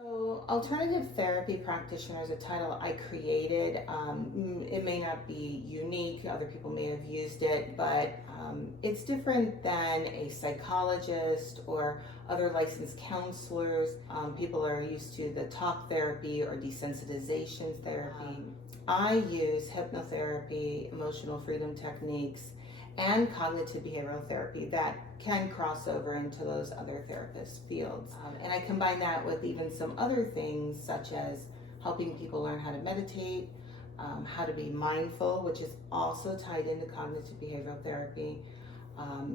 So, alternative therapy practitioner is a title I created. It may not be unique, other people may have used it, but it's different than a psychologist or other licensed counselors. People are used to the talk therapy or desensitization therapy. I use hypnotherapy, emotional freedom techniques, and cognitive behavioral therapy that can cross over into those other therapist fields. And I combine that with even some other things, such as helping people learn how to meditate, how to be mindful, which is also tied into cognitive behavioral therapy,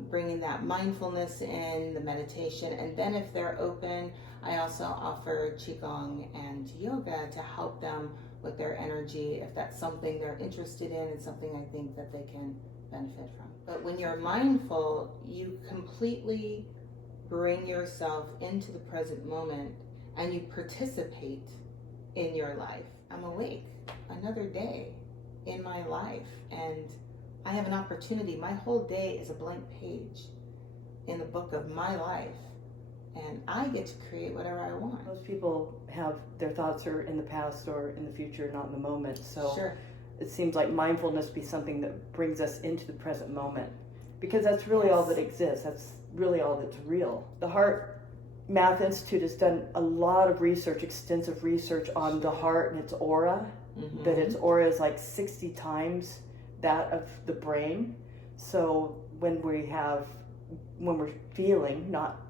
bringing that mindfulness in, the meditation, and then if they're open, I also offer Qigong and yoga to help them with their energy, if that's something they're interested in and something I think that they can benefit from. But when you're mindful, you completely bring yourself into the present moment and you participate in your life. I'm awake another day in my life, and I have an opportunity. My whole day is a blank page in the book of my life, and I get to create whatever I want. Most people have their thoughts are in the past or in the future, not in the moment. So Sure. It seems like mindfulness be something that brings us into the present moment, because that's really all that exists. That's really all that's real. The Heart Math Institute has done a lot of research, extensive research on the heart and its aura, that its aura is like 60 times that of the brain. So when we're feeling, not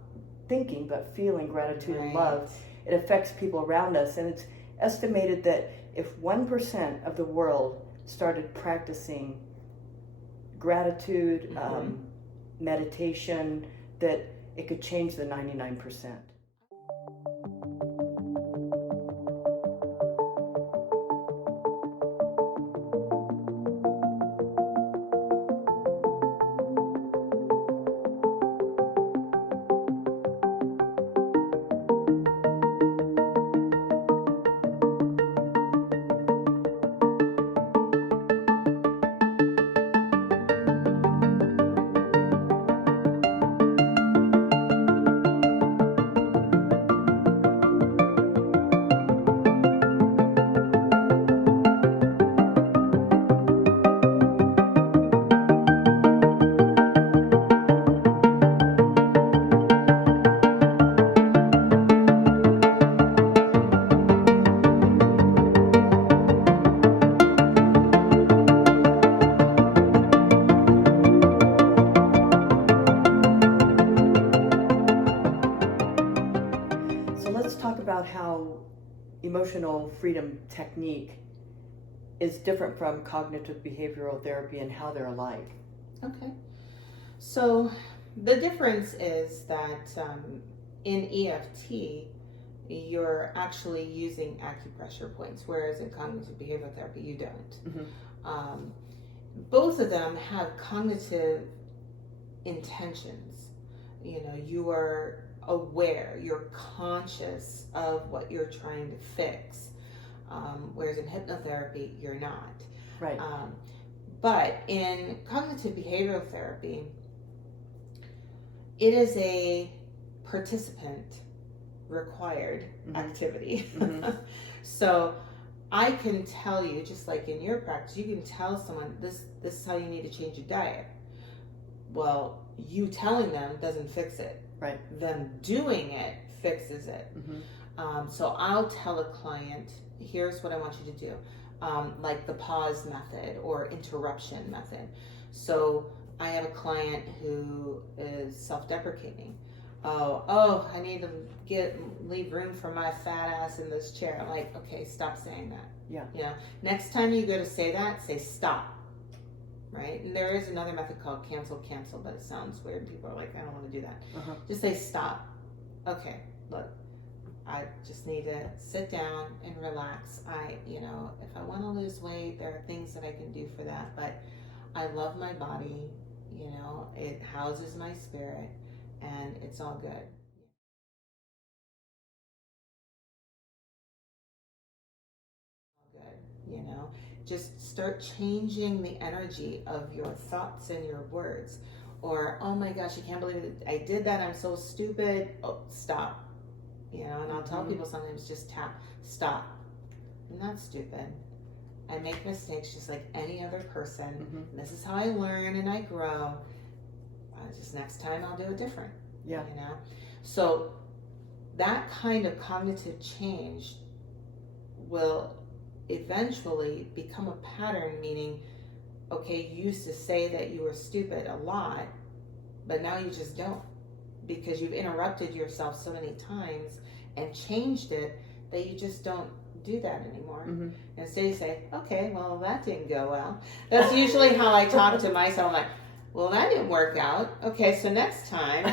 thinking, but feeling gratitude and love, it affects people around us. And it's estimated that if 1% of the world started practicing gratitude, meditation, that it could change the 99%. About how emotional freedom technique is different from cognitive behavioral therapy and how they're alike. Okay. So the difference is that in EFT, you're actually using acupressure points, whereas in cognitive behavioral therapy, you don't. Both of them have cognitive intentions. You know, you are aware, you're conscious of what you're trying to fix, whereas in hypnotherapy you're not. Right. But in cognitive behavioral therapy, it is a participant required activity. So I can tell you, just like in your practice, you can tell someone this is how you need to change your diet. Well, you telling them doesn't fix it. Right. Them doing it fixes it. So I'll tell a client, here's what I want you to do, like the pause method or interruption method. So I have a client who is self-deprecating. Oh, I need to leave room for my fat ass in this chair. I'm like, okay, stop saying that. Yeah. You know, next time you go to say that, say stop. Right? And there is another method called cancel, but it sounds weird. People are like, I don't want to do that. Just say stop. Okay, look, I just need to sit down and relax. If I want to lose weight, there are things that I can do for that, but I love my body, it houses my spirit, and it's all good. Just start changing the energy of your thoughts and your words. Or, oh my gosh, I can't believe it. I did that. I'm so stupid. Oh, stop. you know, and I'll tell people sometimes just stop. I'm not stupid. I make mistakes just like any other person. This is how I learn and I grow. Just next time I'll do it different. Yeah. You know? So that kind of cognitive change will eventually become a pattern, meaning, okay, you used to say that you were stupid a lot, but now you just don't, because you've interrupted yourself so many times and changed it that you just don't do that anymore. Instead you say, okay, well, that didn't go well. That's usually how I talk to myself. I'm like, well, that didn't work out. Okay, so next time.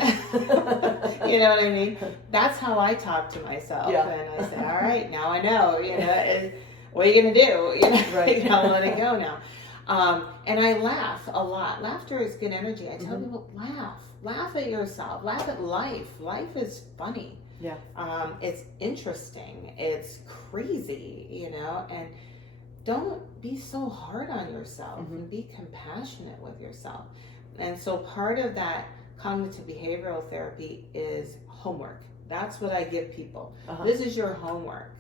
You know what I mean? That's how I talk to myself. Yeah. And I say, all right, now I know. You know, what are you going to do? You know, Right. I'll let it go now. And I laugh a lot. Laughter is good energy. I tell people, laugh at yourself, laugh at life. Life is funny. Yeah. It's interesting. It's crazy, you know, and don't be so hard on yourself and be compassionate with yourself. And so part of that cognitive behavioral therapy is homework. That's what I give people. This is your homework.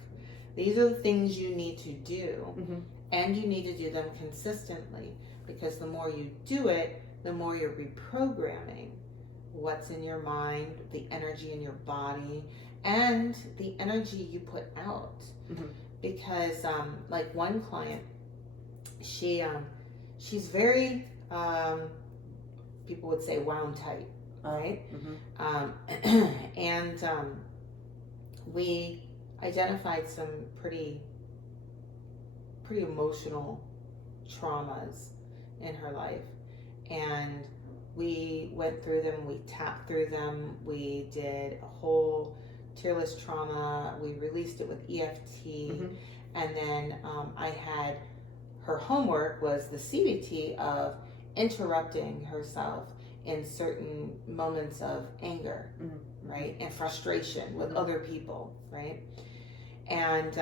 These are the things you need to do, and you need to do them consistently, because the more you do it, the more you're reprogramming what's in your mind, the energy in your body, and the energy you put out. Because like one client, she's very people would say wound tight, right? And we identified some pretty emotional traumas in her life, and we went through them, we tapped through them, we did a whole tearless trauma, we released it with EFT, and then I had her homework was the CBT of interrupting herself in certain moments of anger, right, and frustration with other people, right? And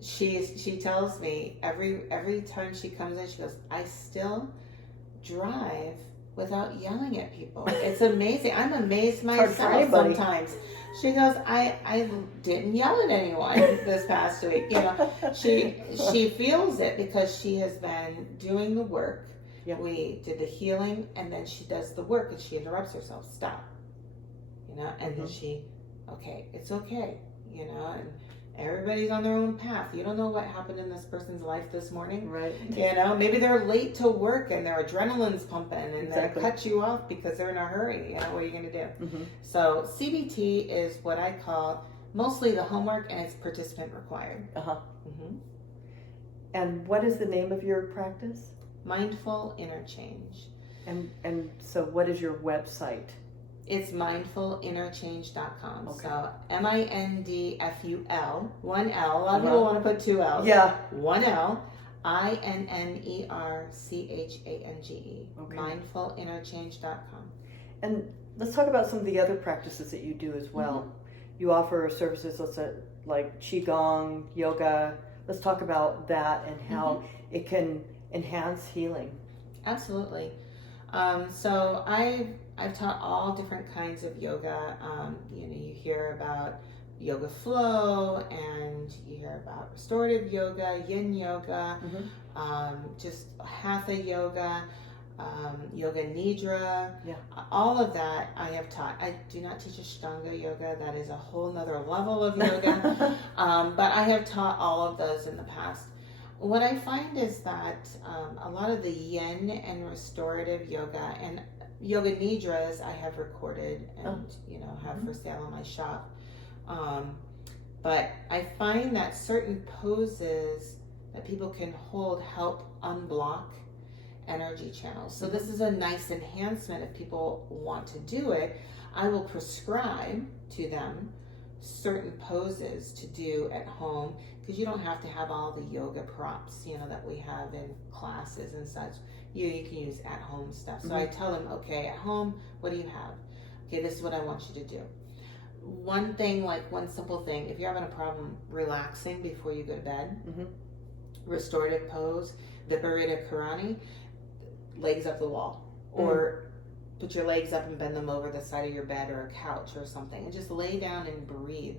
she tells me every time she comes in, she goes, I still drive without yelling at people. It's amazing. I'm amazed myself sometimes. She goes, I didn't yell at anyone this past week. You know, she feels it because she has been doing the work. We did the healing, and then she does the work, and she interrupts herself. Stop. You know, and then it's okay. You know, and everybody's on their own path. You don't know what happened in this person's life this morning. Right. You know, maybe they're late to work and their adrenaline's pumping and they cut you off because they're in a hurry. You know, what are you going to do? So CBT is what I call mostly the homework, and it's participant required. And what is the name of your practice? Mindful Interchange. And so what is your website? It's mindfulinterchange.com. So MINDFUL, one L. A lot of people want to put two L's. Yeah. One L, INNERCHANGE. Mindfulinterchange.com. And let's talk about some of the other practices that you do as well. You offer services, like Qigong, yoga. Let's talk about that and how it can enhance healing. Absolutely. So I've taught all different kinds of yoga. You know, you hear about yoga flow, and you hear about restorative yoga, yin yoga, just hatha yoga, yoga nidra. All of that I have taught. I do not teach Ashtanga yoga. That is a whole nother level of yoga. But I have taught all of those in the past. What I find is that a lot of the yin and restorative yoga and yoga nidras I have recorded and you know have for sale in my shop. But I find that certain poses that people can hold help unblock energy channels. So this is a nice enhancement if people want to do it. I will prescribe to them certain poses to do at home, because you don't have to have all the yoga props, you know, that we have in classes and such. You can use at home stuff. So I tell them, okay, at home, what do you have? Okay, this is what I want you to do. One thing, like one simple thing, if you're having a problem relaxing before you go to bed, restorative pose, the Viparita Karani, legs up the wall, or put your legs up and bend them over the side of your bed or a couch or something, and just lay down and breathe,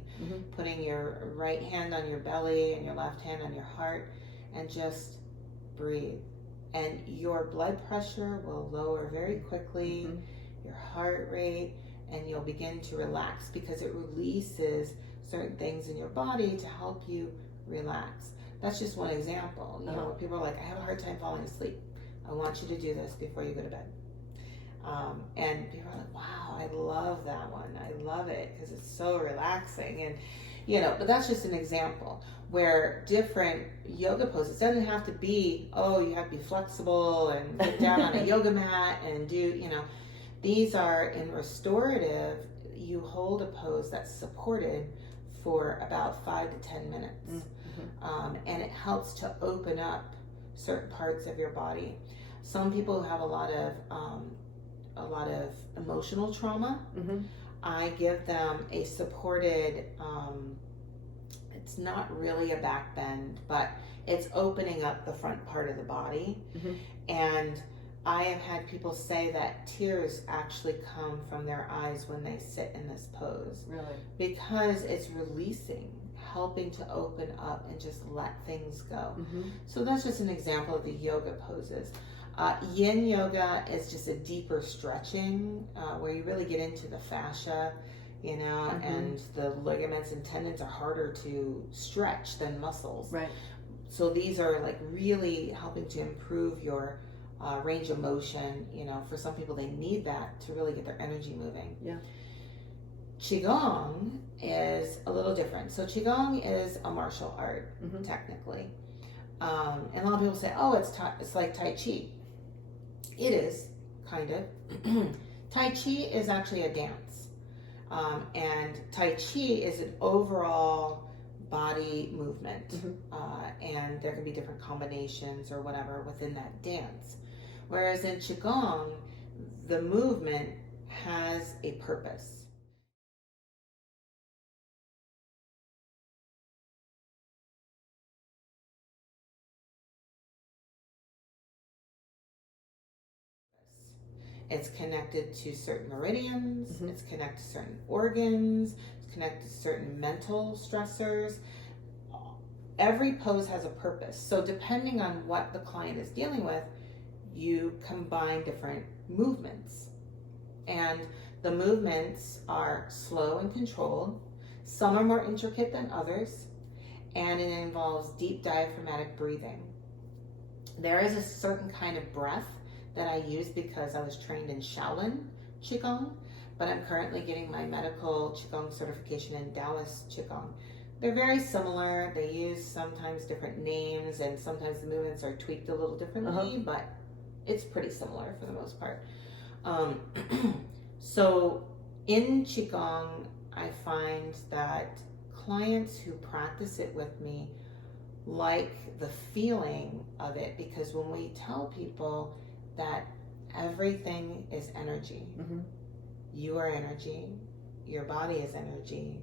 putting your right hand on your belly and your left hand on your heart, and just breathe. And your blood pressure will lower very quickly, your heart rate, and you'll begin to relax because it releases certain things in your body to help you relax. That's just one example. You know, people are like, I have a hard time falling asleep. I want you to do this before you go to bed. And people are like, wow, I love that one. I love it because it's so relaxing. And, you know, but that's just an example where different yoga poses, it doesn't have to be, oh, you have to be flexible and get down on a yoga mat and do, you know, these are in restorative, you hold a pose that's supported for about 5 to 10 minutes. And it helps to open up certain parts of your body. Some people who have a lot of emotional trauma, I give them a supported, it's not really a back bend, but it's opening up the front part of the body. And I have had people say that tears actually come from their eyes when they sit in this pose. Really? Because it's releasing, helping to open up and just let things go. So that's just an example of the yoga poses. Yin yoga is just a deeper stretching where you really get into the fascia, you know, and the ligaments and tendons are harder to stretch than muscles. Right. So these are like really helping to improve your range of motion. You know, for some people they need that to really get their energy moving. Yeah. Qigong is a little different. So Qigong is a martial art, technically. And a lot of people say, oh, it's like Tai Chi. It is, kind of. Tai Chi is actually a dance. And Tai Chi is an overall body movement. And there can be different combinations or whatever within that dance. Whereas in Qigong, the movement has a purpose. It's connected to certain meridians, it's connected to certain organs, it's connected to certain mental stressors. Every pose has a purpose. So depending on what the client is dealing with, you combine different movements. And the movements are slow and controlled. Some are more intricate than others. And it involves deep diaphragmatic breathing. There is a certain kind of breath that I use because I was trained in Shaolin Qigong, but I'm currently getting my medical Qigong certification in Taoist Qigong. They're very similar. They use sometimes different names and sometimes the movements are tweaked a little differently, but it's pretty similar for the most part. So in Qigong, I find that clients who practice it with me like the feeling of it, because when we tell people that everything is energy, you are energy, your body is energy,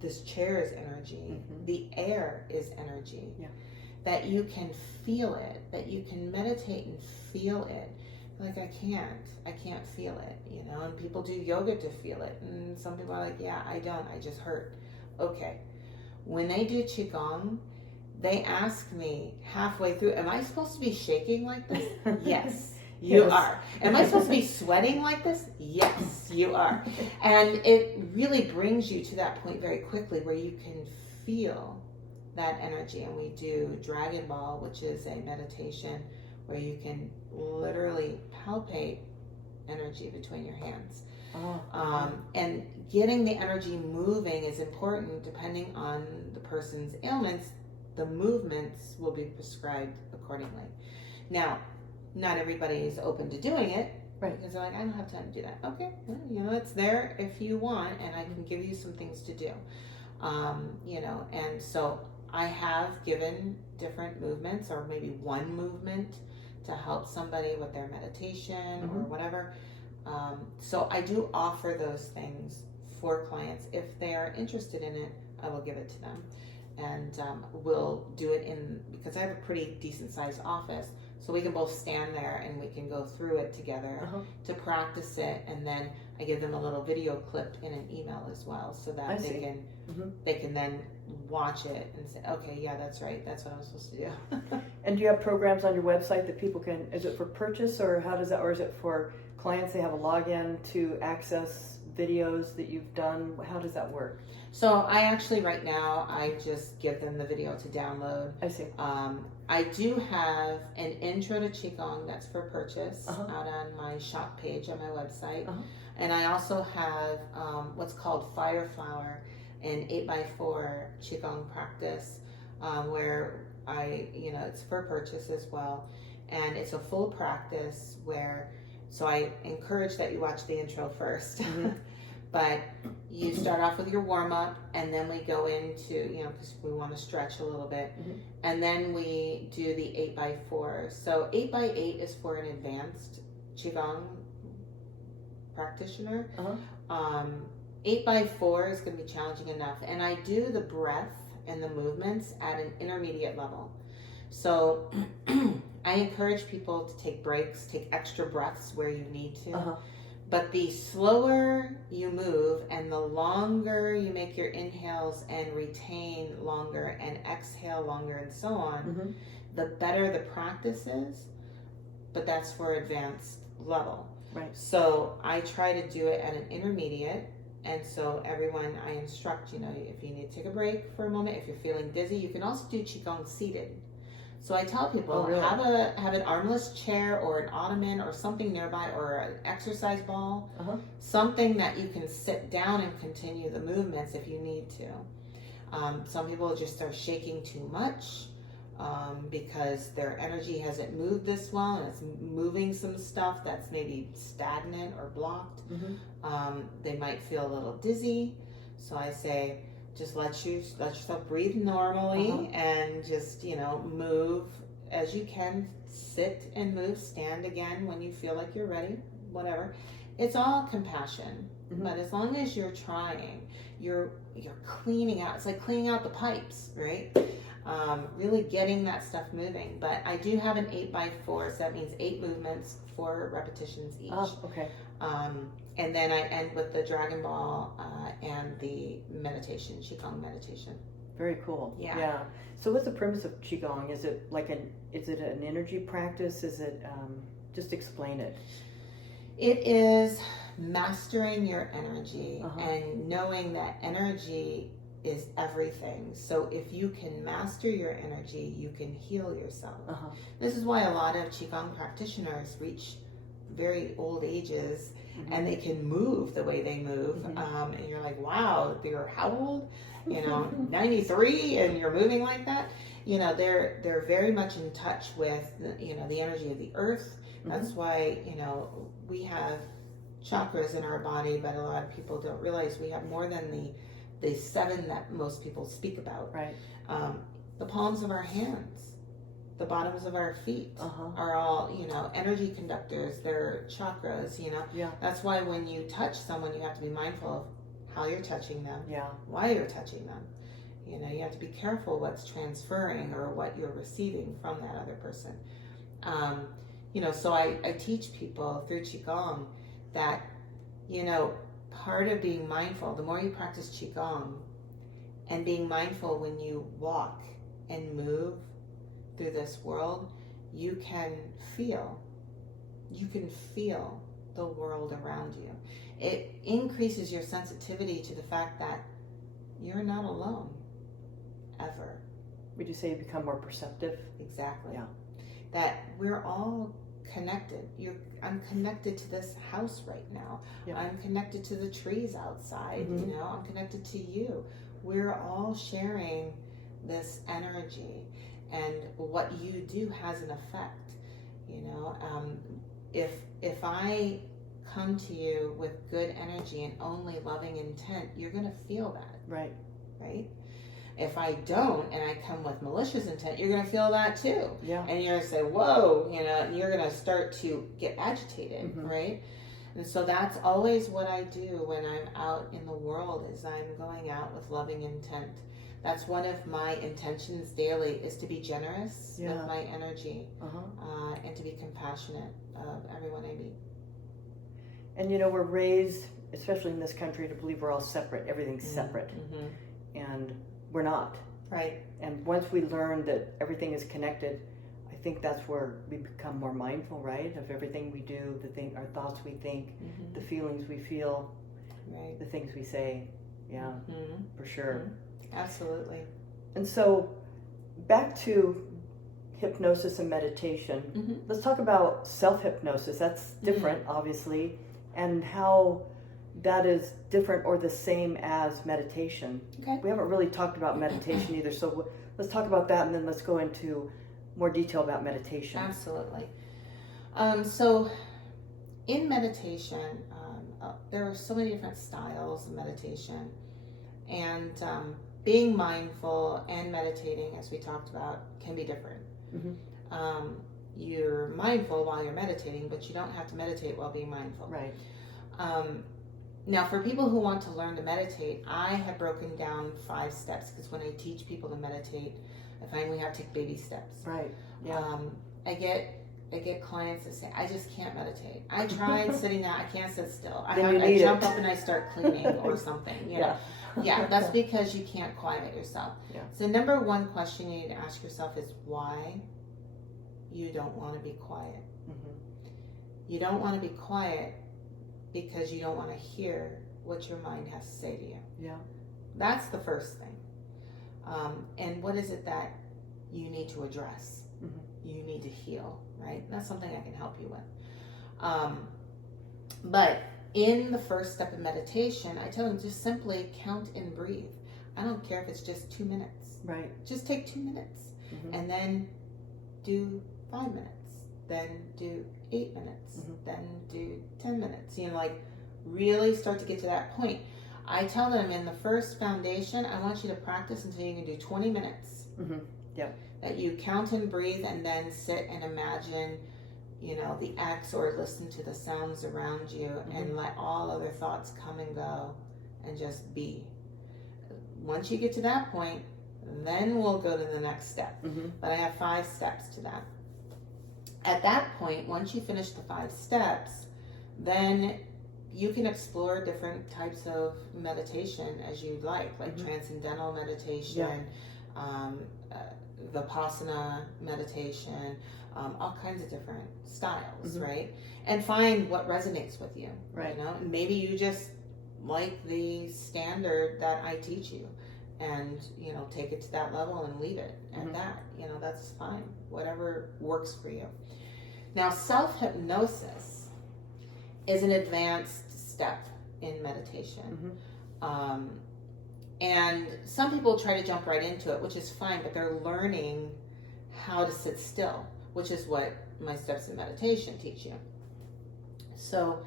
this chair is energy, the air is energy, that you can feel it, that you can meditate and feel it. Like, I can't feel it, you know, and people do yoga to feel it, and some people are like, yeah, I don't, I just hurt. Okay, when they do Qigong, they ask me halfway through, am I supposed to be shaking like this? Yes, you are. Am I supposed to be sweating like this? Yes, you are. And it really brings you to that point very quickly where you can feel that energy. And we do Dragon Ball, which is a meditation where you can literally palpate energy between your hands. And getting the energy moving is important depending on the person's ailments. The movements will be prescribed accordingly. Now, not everybody is open to doing it, right? Because they're like, I don't have time to do that. Okay, well, you know, it's there if you want, and I can give you some things to do. You know, and so I have given different movements, or maybe one movement to help somebody with their meditation or whatever. So I do offer those things for clients. If they are interested in it, I will give it to them. And we'll do it because I have a pretty decent sized office, So we can both stand there and we can go through it together to practice it, and then I give them a little video clip in an email as well, so that they can then watch it and say, okay, yeah, that's right, that's what I'm supposed to do. And do you have programs on your website that people can, is it for purchase, or how does that, or is it for clients, they have a login to access videos that you've done? How does that work? So I actually, right now, I just give them the video to download. I see. I do have an intro to Qigong that's for purchase out on my shop page on my website. And I also have what's called Fire Flower, an 8x4 Qigong practice where it's for purchase as well. And it's a full practice so I encourage that you watch the intro first. But you start off with your warm-up, and then we go into, because we want to stretch a little bit, and then we do the 8x4. So 8x8 is for an advanced Qigong practitioner. 8x4 is going to be challenging enough, and I do the breath and the movements at an intermediate level. So I encourage people to take breaks, take extra breaths where you need to. But the slower you move and the longer you make your inhales and retain longer and exhale longer and so on, the better the practice is. But that's for advanced level. Right. So I try to do it at an intermediate. And so everyone I instruct, if you need to take a break for a moment, if you're feeling dizzy, you can also do Qigong seated. So I tell people, have an armless chair or an ottoman or something nearby, or an exercise ball, something that you can sit down and continue the movements if you need to. Some people just are shaking too much because their energy hasn't moved this well, and it's moving some stuff that's maybe stagnant or blocked. They might feel a little dizzy. So I say, just let yourself breathe normally and just, move as you can. Sit and move, stand again when you feel like you're ready, whatever. It's all compassion. But as long as you're trying, you're cleaning out. It's like cleaning out the pipes, right? Really getting that stuff moving. But I do have an 8x4, so that means 8 movements, 4 repetitions each. Oh, okay. And then I end with the Dragon Ball and the meditation, Qigong meditation. Very cool. Yeah. So what's the premise of Qigong? Is it an energy practice? Is it, just explain it. It is mastering your energy and knowing that energy is everything. So if you can master your energy, you can heal yourself. This is why a lot of Qigong practitioners reach very old ages and they can move the way they move. And you're like, wow, you're how old? 93, and you're moving like that. They're very much in touch with the energy of the earth. That's why we have chakras in our body, but a lot of people don't realize we have more than the 7 that most people speak about. Right. The palms of our hands, the bottoms of our feet are all, energy conductors. They're chakras, Yeah. That's why when you touch someone, you have to be mindful of how you're touching them, Yeah. why you're touching them. You have to be careful what's transferring or what you're receiving from that other person. So I teach people through Qigong that, part of being mindful, the more you practice Qigong and being mindful when you walk and move through this world, you can feel the world around you. It increases your sensitivity to the fact that you're not alone, ever. Would you say you become more perceptive? Exactly. Yeah. That we're all connected. I'm connected to this house right now. Yeah. I'm connected to the trees outside. I'm connected to you. We're all sharing this energy, and what you do has an effect. If I come to you with good energy and only loving intent, you're going to feel that. Right. If I don't, and I come with malicious intent, you're going to feel that too. Yeah. And you're going to say, whoa, and you're going to start to get agitated, right? And so that's always what I do when I'm out in the world, is I'm going out with loving intent. That's one of my intentions daily, is to be generous with my energy, and to be compassionate of everyone I meet. And we're raised, especially in this country, to believe we're all separate. Everything's separate. And we're not. Right. And once we learn that everything is connected, I think that's where we become more mindful, right? Of everything we do, our thoughts we think, the feelings we feel, right, the things we say. Yeah, for sure. Absolutely. And so back to hypnosis and meditation. Let's talk about self-hypnosis. That's different, obviously, and how that is different or the same as meditation. Okay. We haven't really talked about meditation either, so let's talk about that, and then let's go into more detail about meditation. Absolutely. So in meditation, there are so many different styles of meditation, and being mindful and meditating, as we talked about, can be different. You're mindful while you're meditating, but you don't have to meditate while being mindful. Right. Now, for people who want to learn to meditate, I have broken down 5 steps, because when I teach people to meditate, I find we have to take baby steps. Right. Yeah. I get clients that say, I just can't meditate. I tried sitting down, I can't sit still. I jump up and I start cleaning or something. You know? Yeah, that's because you can't quiet yourself. Yeah. So number 1 question you need to ask yourself is why you don't want to be quiet. You don't want to be quiet because you don't want to hear what your mind has to say to you. Yeah. That's the first thing. And what is it that you need to address? You need to heal, right? That's something I can help you with. But in the first step of meditation, I tell them just simply count and breathe. I don't care if it's just 2 minutes. Right. Just take 2 minutes and then do 5 minutes. Then do 8 minutes. Then do 10 minutes. Really start to get to that point. I tell them in the first foundation, I want you to practice until you can do 20 minutes. Yep. That you count and breathe and then sit and imagine, the X, or listen to the sounds around you and let all other thoughts come and go and just be. Once you get to that point, then we'll go to the next step. But I have 5 steps to that. At that point, once you finish the 5 steps, then you can explore different types of meditation as you'd like transcendental meditation, Vipassana meditation, all kinds of different styles, right? And find what resonates with you, right? Maybe you just like the standard that I teach you, and take it to that level and leave it at that. That's fine. Whatever works for you. Now, self-hypnosis is an advanced step in meditation. And some people try to jump right into it, which is fine, but they're learning how to sit still, which is what my steps in meditation teach you. So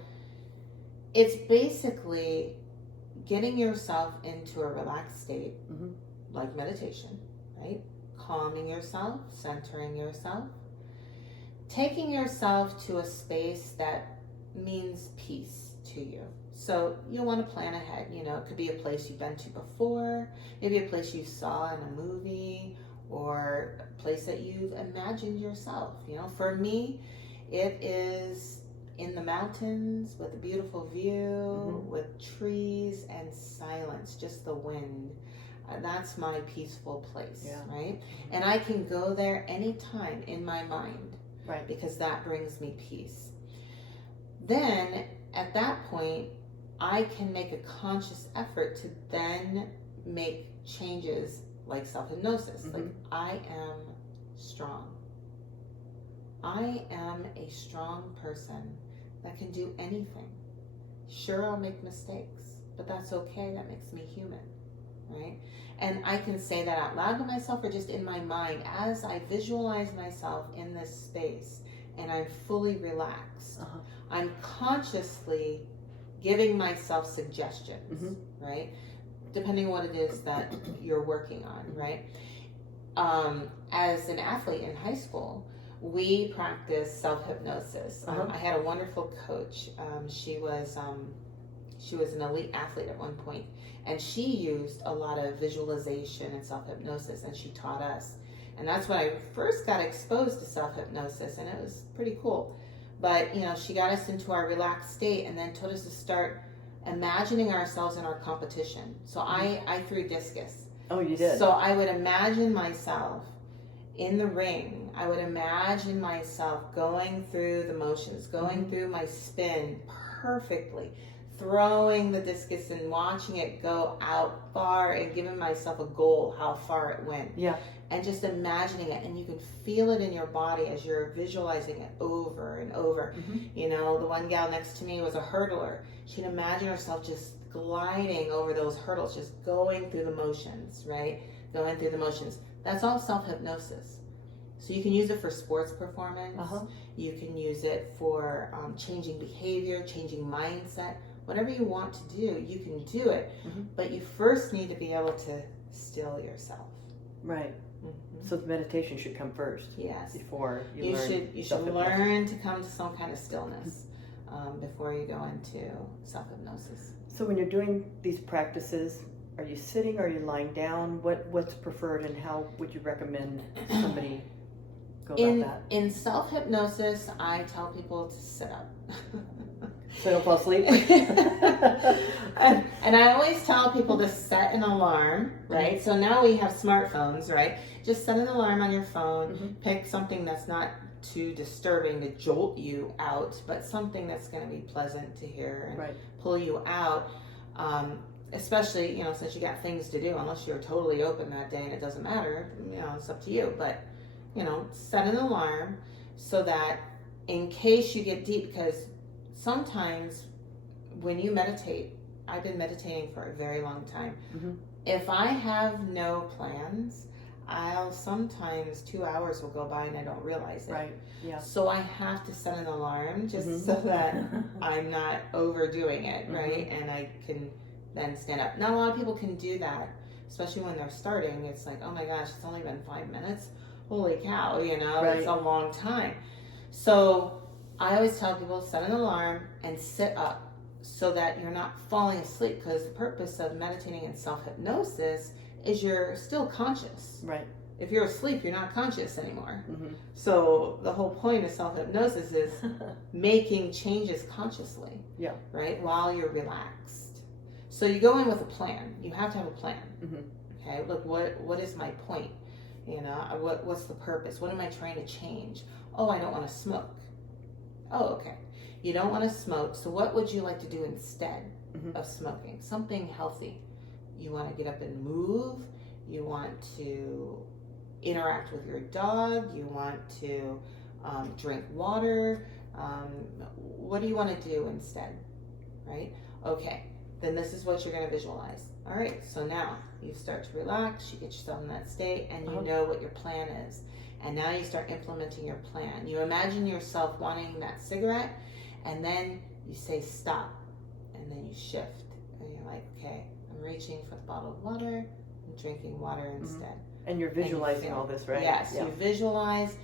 it's basically getting yourself into a relaxed state, like meditation, right? Calming yourself, centering yourself, taking yourself to a space that means peace to you. So you'll want to plan ahead. It could be a place you've been to before, maybe a place you saw in a movie, or a place that you've imagined yourself. For me, it is in the mountains with a beautiful view, with trees and silence, just the wind. That's my peaceful place, right? And I can go there anytime in my mind, right? Because that brings me peace. Then, at that point, I can make a conscious effort to then make changes like self-hypnosis. Like, I am strong. I am a strong person that can do anything. Sure, I'll make mistakes, but that's okay. That makes me human, right? And I can say that out loud to myself or just in my mind as I visualize myself in this space and I'm fully relaxed. I'm consciously giving myself suggestions, right? Depending on what it is that you're working on, right? As an athlete in high school, we practiced self-hypnosis. I had a wonderful coach. She was She was an elite athlete at one point, and she used a lot of visualization and self-hypnosis, and she taught us. And that's when I first got exposed to self-hypnosis, and it was pretty cool. But, you know, she got us into our relaxed state and then told us to start imagining ourselves in our competition. So I threw discus. Oh, you did? So I would imagine myself in the ring. I would imagine myself going through the motions, going through my spin perfectly, throwing the discus and watching it go out far and giving myself a goal how far it went. Yeah. And just imagining it, and you can feel it in your body as you're visualizing it over and over. You know, the one gal next to me was a hurdler. She'd imagine herself just gliding over those hurdles, just going through the motions, right? Going through the motions. That's all self-hypnosis. So you can use it for sports performance. You can use it for changing behavior, changing mindset. Whatever you want to do, you can do it. But you first need to be able to still yourself. Right. So the meditation should come first. Yes. Before you should learn to come to some kind of stillness before you go into self-hypnosis. So when you're doing these practices, are you sitting or are you lying down? What's preferred, and how would you recommend somebody go about that? In self-hypnosis, I tell people to sit up. So don't fall asleep? And I always tell people to set an alarm, right? So now we have smartphones, right? Just set an alarm on your phone. Pick something that's not too disturbing to jolt you out, but something that's going to be pleasant to hear and pull you out. Especially, you know, since you got things to do, unless you're totally open that day and it doesn't matter, you know, it's up to you. But, you know, set an alarm so that in case you get deep, because sometimes when you meditate, I've been meditating for a very long time. If I have no plans, I'll sometimes 2 hours will go by and I don't realize it. Right. Yeah. So I have to set an alarm just so that I'm not overdoing it, right? And I can then stand up. Not a lot of people can do that, especially when they're starting. It's like, oh my gosh, it's only been 5 minutes. Holy cow, you know, it's a long time. So I always tell people, set an alarm and sit up so that you're not falling asleep, because the purpose of meditating and self-hypnosis is you're still conscious. Right. If you're asleep, you're not conscious anymore. So the whole point of self-hypnosis is making changes consciously, right, while you're relaxed. So you go in with a plan. You have to have a plan. Okay, look, what is my point? You know, what's the purpose? What am I trying to change? Oh, I don't want to smoke. Oh, okay. You don't want to smoke, so what would you like to do instead of smoking? Something healthy. You want to get up and move. You want to interact with your dog. You want to drink water. What do you want to do instead? Right? Okay. Then this is what you're going to visualize. All right. So now you start to relax. You get yourself in that state, and you know what your plan is. And now you start implementing your plan. You imagine yourself wanting that cigarette, and then you say stop, and then you shift, and you're like, okay, I'm reaching for the bottle of water. I'm drinking water instead. And you're visualizing all this, right? Yes, you visualize,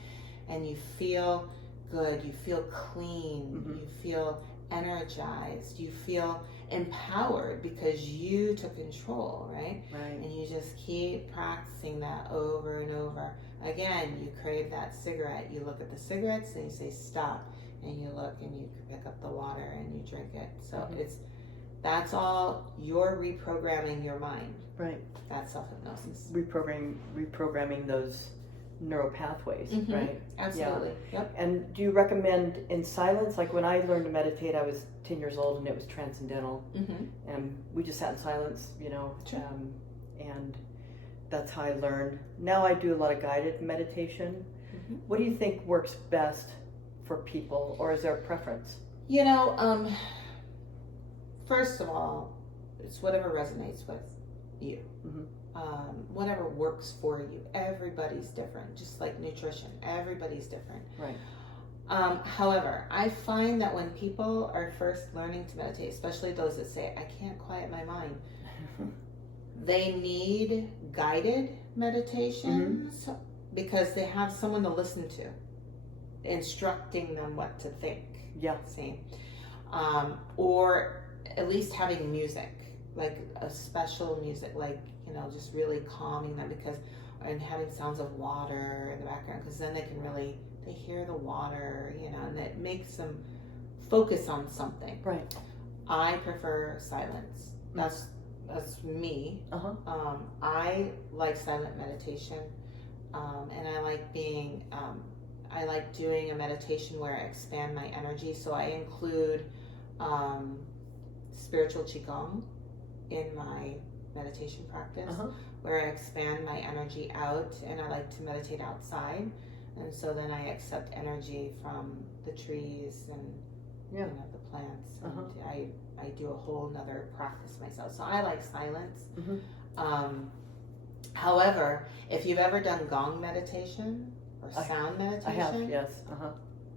and you feel good. You feel clean. You feel energized. You feel empowered because you took control, right? And you just keep practicing that over and over. Again, you crave that cigarette. You look at the cigarettes and you say stop, and you look and you pick up the water and you drink it. So that's all you're reprogramming your mind. Right. That's self-hypnosis. Reprogramming those neural pathways, right? Absolutely. Yep. And do you recommend in silence? Like when I learned to meditate, I was 10 years old and it was transcendental. And we just sat in silence, you know, and that's how I learned. Now I do a lot of guided meditation. What do you think works best for people, or is there a preference? You know, first of all, it's whatever resonates with you. Whatever works for you. Everybody's different, just like nutrition. Everybody's different. Right. However, I find that when people are first learning to meditate, especially those that say, I can't quiet my mind, they need guided meditations because they have someone to listen to, instructing them what to think. Yeah. See? Or at least having music, like a special music, like, just really calming them, and having sounds of water in the background, because then they hear the water, and it makes them focus on something. Right. I prefer silence. That's me. I like silent meditation, and I like I like doing a meditation where I expand my energy. So I include spiritual qigong in my meditation practice, where I expand my energy out, and I like to meditate outside, and so then I accept energy from the trees and the plants, and I do a whole nother practice myself. So I like silence. However, if you've ever done gong meditation or sound meditation, I have, yes.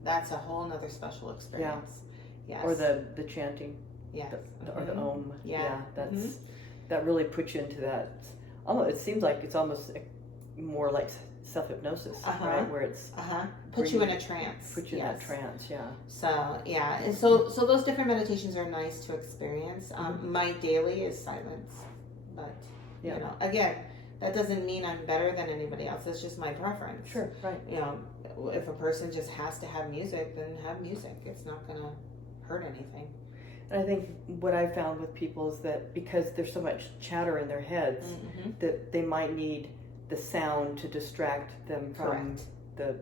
That's a whole nother special experience. Yes. Or the chanting. Yes. Or the om. Yeah. That's that really puts you into that. Almost, it seems like it's almost more like self-hypnosis, right? Where it's put you in a trance. Put you in that trance, yeah. So and so those different meditations are nice to experience. My daily is silence, but again, that doesn't mean I'm better than anybody else. It's just my preference. Sure, right. If a person just has to have music, then have music. It's not going to hurt anything. And I think what I found with people is that because there's so much chatter in their heads, that they might need the sound to distract them from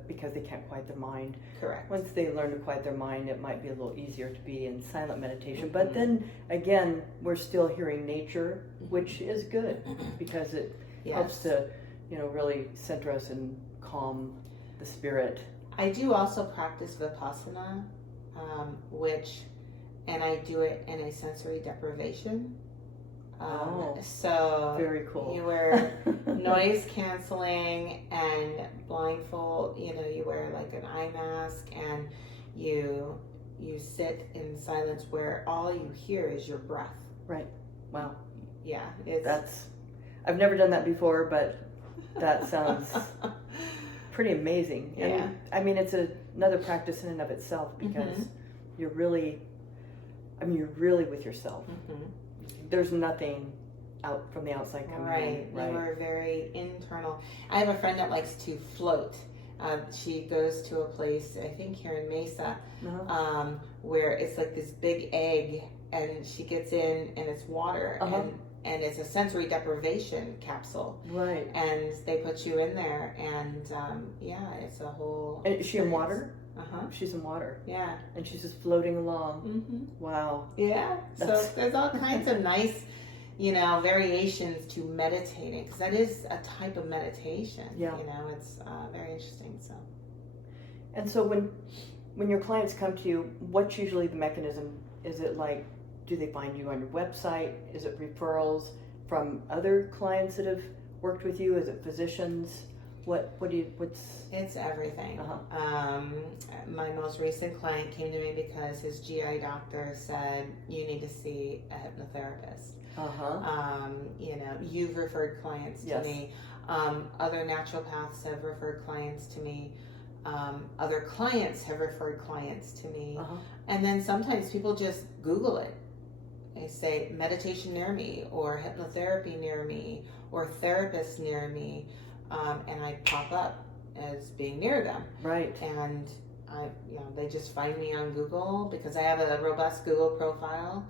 because they can't quiet their mind. Correct. Once they learn to quiet their mind, it might be a little easier to be in silent meditation. But then again, we're still hearing nature, which is good because it helps to, really center us and calm the spirit. I do also practice Vipassana, and I do it in a sensory deprivation. So very cool. You wear noise canceling and blindfold. You wear like an eye mask, and you sit in silence where all you hear is your breath. Right. Wow. Yeah. I've never done that before, but that sounds pretty amazing. And I mean, it's another practice in and of itself because you're really with yourself. There's nothing out from the outside coming in. Right. You are very internal. I have a friend that likes to float. She goes to a place, I think here in Mesa, where it's like this big egg, and she gets in, and it's water, and it's a sensory deprivation capsule. Right. And they put you in there, and it's a whole. And is she in water? She's in water. Yeah. And she's just floating along. Wow. Yeah. So there's all kinds of nice, variations to meditating, because that is a type of meditation. Yeah. It's very interesting. So. And so when your clients come to you, what's usually the mechanism? Is it like, do they find you on your website? Is it referrals from other clients that have worked with you? Is it physicians? It's everything. My most recent client came to me because his GI doctor said, you need to see a hypnotherapist. You've referred clients to me. Other naturopaths have referred clients to me. Other clients have referred clients to me. And then sometimes people just Google it. They say meditation near me, or hypnotherapy near me, or therapist near me. And I pop up as being near them. Right. And they just find me on Google because I have a robust Google profile,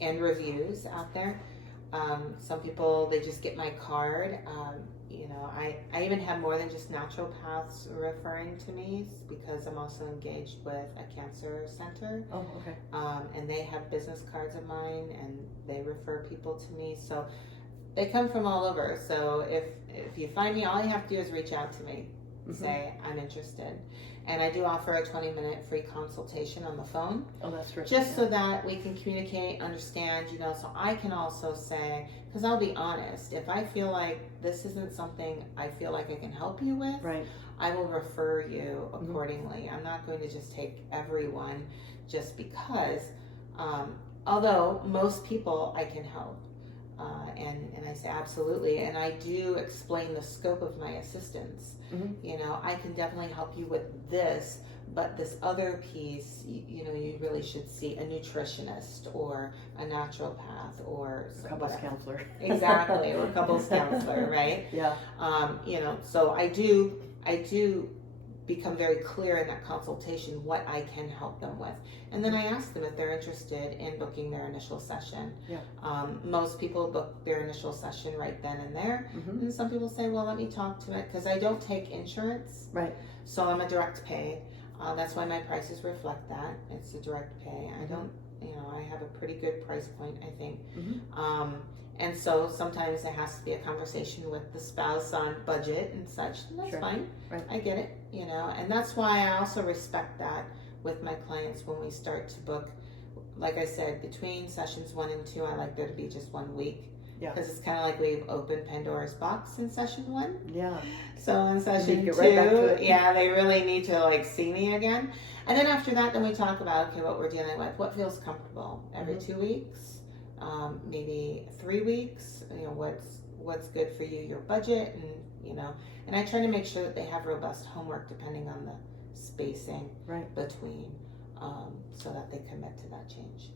and reviews out there. Some people, they just get my card. I even have more than just naturopaths referring to me because I'm also engaged with a cancer center. Oh, okay. And they have business cards of mine, and they refer people to me. So they come from all over. So if you find me, all you have to do is reach out to me. Say, I'm interested. And I do offer a 20-minute free consultation on the phone. Oh, that's right. Just so that we can communicate, understand, so I can also say, because I'll be honest, if I feel like this isn't something I feel like I can help you with, right, I will refer you accordingly. I'm not going to just take everyone just because, although most people I can help. And I say absolutely, and I do explain the scope of my assistance. You know, I can definitely help you with this, but this other piece, you know, you really should see a nutritionist or a naturopath or Couples whatever. counselor. Exactly, or couples counselor, right? Yeah. You know, so I do become very clear in that consultation what I can help them with. And then I ask them if they're interested in booking their initial session. Yeah. Most people book their initial session right then and there. And some people say, well, let me talk to it, because I don't take insurance. Right. So I'm a direct pay. That's why my prices reflect that. It's a direct pay. I don't, you know, I have a pretty good price point, I think. And so sometimes there has to be a conversation with the spouse on budget and such, and that's fine. Right. I get it, you know, and that's why I also respect that with my clients when we start to book. Like I said, between sessions 1 and 2, I like there to be just 1 week. Yeah. Because it's kind of like we've opened Pandora's box in session 1. Yeah. So in session 2, right back to it. yeah, they really need to like see me again. And then after that, then we talk about, okay, what we're dealing with, what feels comfortable every 2 weeks. Maybe 3 weeks, you know, what's good for you, your budget, and you know, and I try to make sure that they have robust homework depending on the spacing between, so that they commit to that change.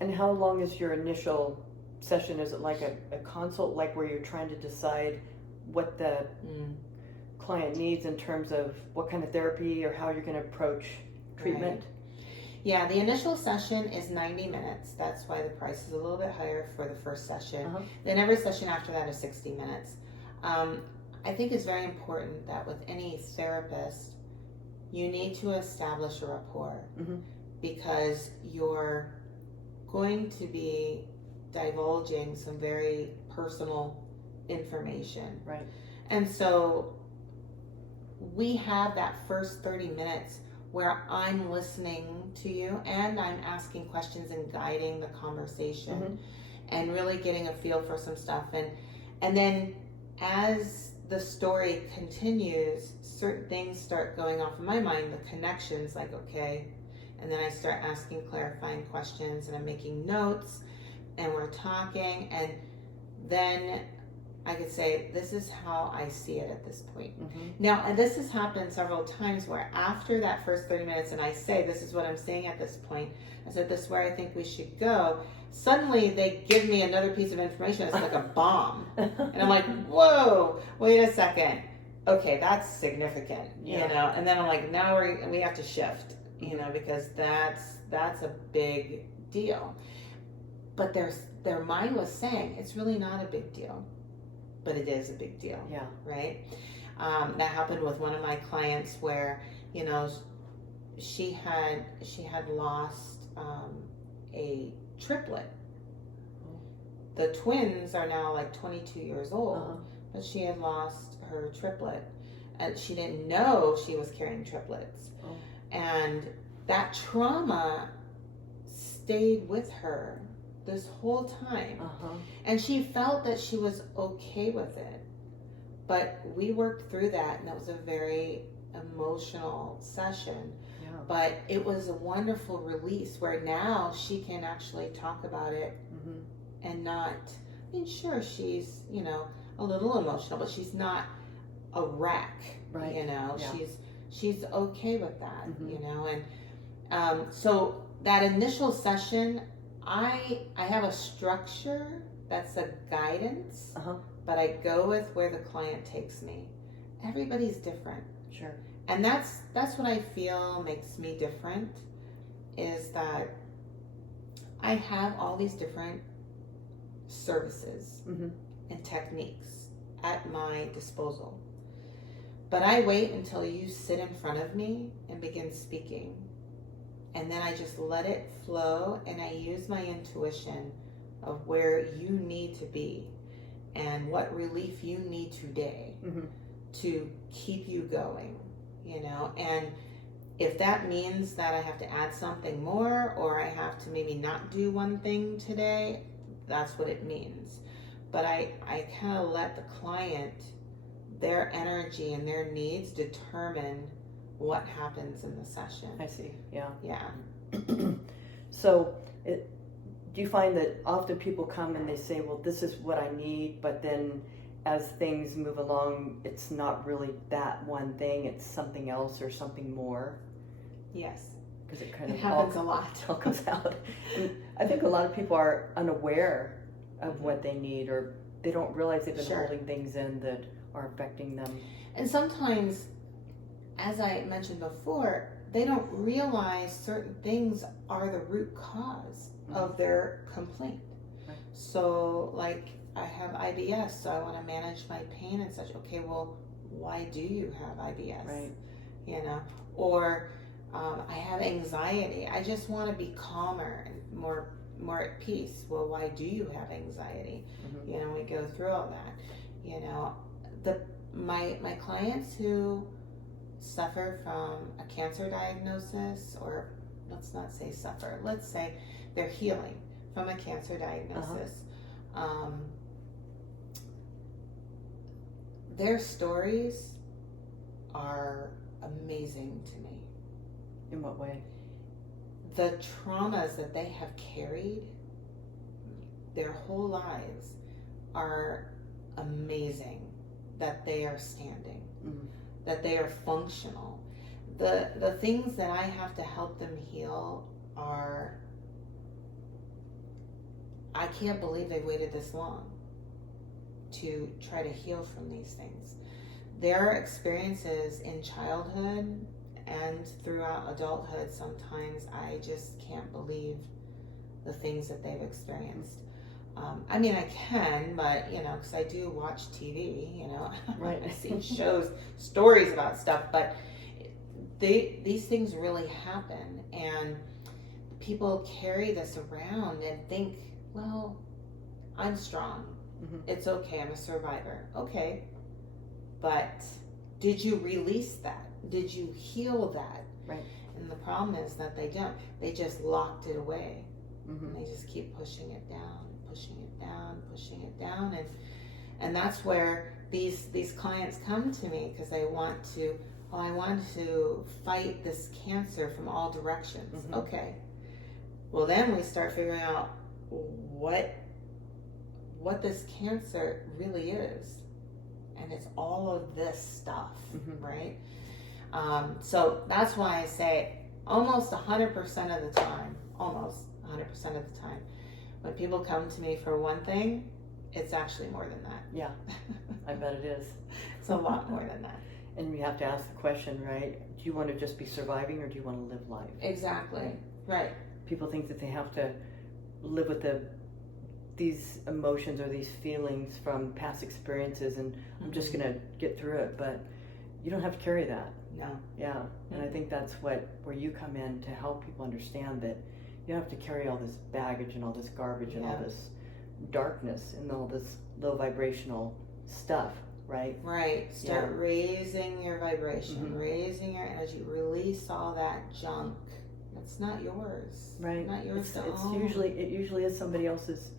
And how long is your initial session? Is it like a consult, like where you're trying to decide what the client needs in terms of what kind of therapy or how you're going to approach treatment? Yeah, the initial session is 90 minutes. That's why the price is a little bit higher for the first session. Then every session after that is 60 minutes. I think it's very important that with any therapist, you need to establish a rapport, because you're going to be divulging some very personal information. Right. And so we have that first 30 minutes where I'm listening to you and I'm asking questions and guiding the conversation and really getting a feel for some stuff. And then as the story continues, certain things start going off in my mind, the connections, like, okay, and then I start asking clarifying questions and I'm making notes and we're talking, and then I could say, this is how I see it at this point. Now, and this has happened several times where after that first 30 minutes and I say, this is what I'm saying at this point, I said, this is where I think we should go. Suddenly they give me another piece of information. It's like a bomb. And I'm like, whoa, wait a second. Okay, that's significant, you know? And then I'm like, now we have to shift, you know, because that's a big deal. But their mind was saying, it's really not a big deal. But it is a big deal. Yeah. Right? That happened with one of my clients where, you know, she had lost a triplet. The twins are now like 22 years old, but she had lost her triplet. And she didn't know she was carrying triplets. And that trauma stayed with her this whole time. And she felt that she was okay with it. But we worked through that, and it was a very emotional session. But it was a wonderful release where now she can actually talk about it and not, I mean, sure, she's, you know, a little emotional, but she's not a wreck, you know, she's okay with that, you know, and so that initial session, I have a structure that's a guidance, but I go with where the client takes me. Everybody's different. Sure. And that's what I feel makes me different, is that I have all these different services and techniques at my disposal. But I wait until you sit in front of me and begin speaking. And then I just let it flow, and I use my intuition of where you need to be and what relief you need today to keep you going, you know. And if that means that I have to add something more, or I have to maybe not do one thing today, that's what it means. But I kind of let the client, their energy and their needs determine what happens in the session. I see. Yeah. Yeah. So, do do you find that often people come and they say, well, this is what I need, but then as things move along, it's not really that one thing, it's something else or something more? Yes. Because it kind It of happens a lot. all comes out. And I think a lot of people are unaware of what they need, or they don't realize they've been Sure. holding things in that are affecting them. And sometimes, as I mentioned before, they don't realize certain things are the root cause of their complaint. Right. So, like, I have IBS, so I want to manage my pain and such. Okay, well, why do you have IBS? Right. You know, or I have anxiety. I just want to be calmer and more at peace. Well, why do you have anxiety? Mm-hmm. You know, we go through all that. You know, my clients who suffer from a cancer diagnosis, or let's not say suffer, let's say they're healing from a cancer diagnosis. Their stories are amazing to me. In what way? The traumas that they have carried their whole lives are amazing, that they are standing, that they are functional. The things that I have to help them heal are, I can't believe they waited this long to try to heal from these things. Their experiences in childhood and throughout adulthood, sometimes I just can't believe the things that they've experienced. I mean, I can, but, you know, because I do watch TV, you know, Right. I see shows, stories about stuff, but these things really happen, and people carry this around and think, well, I'm strong. Mm-hmm. It's okay, I'm a survivor. Okay, but did you release that? Did you heal that? Right. And the problem is that they don't. They just locked it away. Mm-hmm. And they just keep pushing it down, and that's where these clients come to me, because they want to. Well, I want to fight this cancer from all directions. Mm-hmm. Okay. Well, then we start figuring out what this cancer really is, and it's all of this stuff, right? So that's why I say almost 100% of the time, when people come to me for one thing, it's actually more than that. Yeah, I bet it is. It's a lot more than that. And you have to ask the question, right? Do you want to just be surviving, or do you want to live life? Exactly. Right. People think that they have to live with these emotions or these feelings from past experiences, and I'm just going to get through it. But you don't have to carry that. No. Yeah. And I think that's where you come in, to help people understand that you don't have to carry all this baggage and all this garbage and all this darkness and all this low vibrational stuff, right? Right. Start raising your vibration, raising your energy, release all that junk. It's not yours. Right. Not yours to It's own. usually is somebody else's.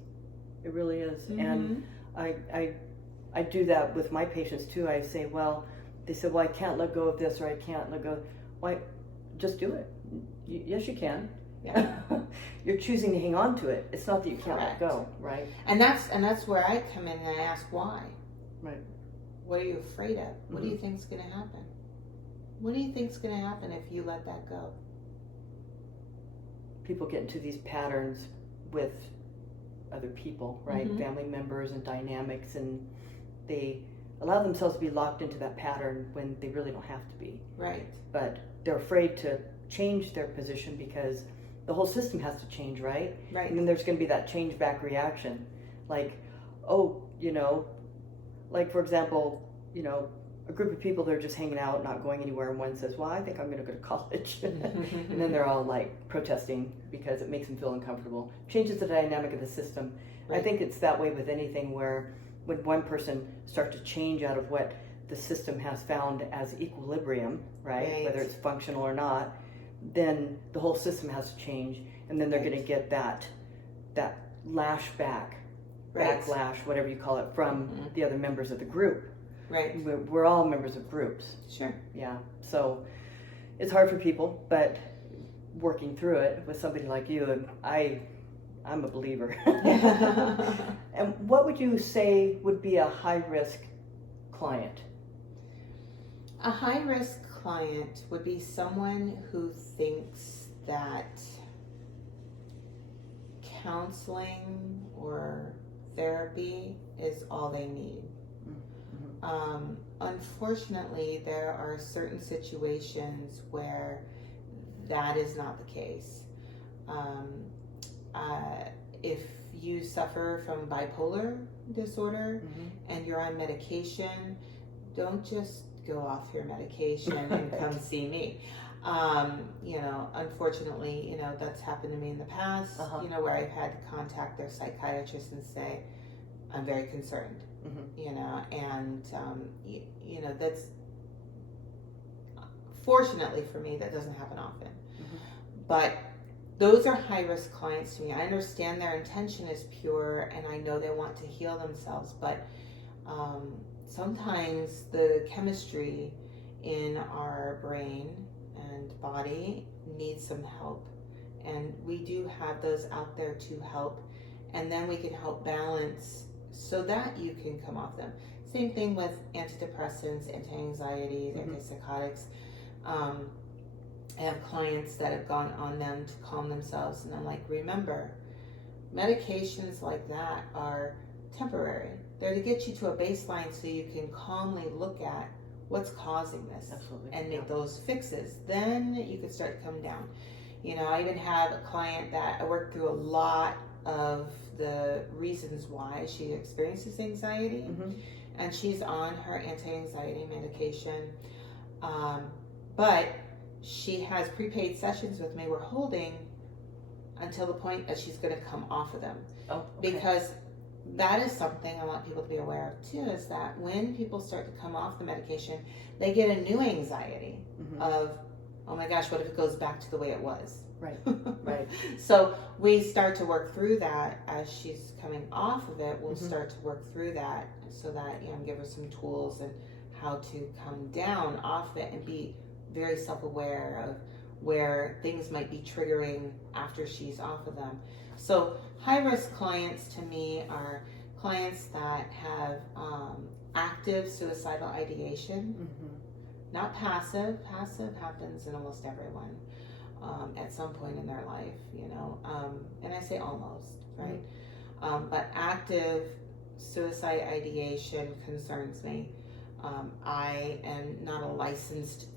It really is. And I do that with my patients too. I say, well, they said, well, I can't let go of this, or I can't let go. Why? Just do it. Yes, you can. Yeah. You're choosing to hang on to it. It's not that you can't let go, right? And that's where I come in and I ask why. Right. What are you afraid of? What do you think's going to happen? What do you think's going to happen if you let that go? People get into these patterns with other people, right? Family members and dynamics, and they allow themselves to be locked into that pattern when they really don't have to be. Right. But they're afraid to change their position because the whole system has to change, right? Right. And then there's going to be that change back reaction. Like, oh, like for example, a group of people that are just hanging out, not going anywhere, and one says, well, I think I'm going to go to college. And then they're all like protesting because it makes them feel uncomfortable. Changes the dynamic of the system. Right. I think it's that way with anything, where when one person starts to change out of what the system has found as equilibrium, right? Whether it's functional or not, then the whole system has to change, and then they're going to get that lashback, backlash, whatever you call it, from the other members of the group. Right. We're all members of groups. Sure. Yeah. So it's hard for people, but working through it with somebody like you, and I'm a believer. And what would you say would be a high-risk client? A high-risk client would be someone who thinks that counseling or therapy is all they need. Unfortunately, there are certain situations where that is not the case. If you suffer from bipolar disorder and you're on medication, don't just go off your medication and come see me. Unfortunately, that's happened to me in the past, where I've had to contact their psychiatrist and say, I'm very concerned, that's, fortunately for me, that doesn't happen often. But those are high-risk clients to me. I understand their intention is pure and I know they want to heal themselves, but sometimes the chemistry in our brain and body needs some help, and we do have those out there to help, and then we can help balance so that you can come off them. Same thing with antidepressants, anti-anxieties, antipsychotics. I have clients that have gone on them to calm themselves, and I'm like, remember, medications like that are temporary. They're to get you to a baseline so you can calmly look at what's causing this. Absolutely. And make those fixes. Then you can start to come down. I even have a client that I worked through a lot of the reasons why she experiences anxiety, and she's on her anti-anxiety medication, but she has prepaid sessions with me we're holding until the point that she's going to come off of them. Because that is something I want people to be aware of too, is that when people start to come off the medication, they get a new anxiety of, oh my gosh, what if it goes back to the way it was? Right. So we start to work through that as she's coming off of it. We'll start to work through that so that, give her some tools and how to come down off it and be very self-aware of where things might be triggering after she's off of them. So high-risk clients to me are clients that have active suicidal ideation, not passive. Passive happens in almost everyone at some point in their life, and I say almost, right? But active suicide ideation concerns me. I am not a licensed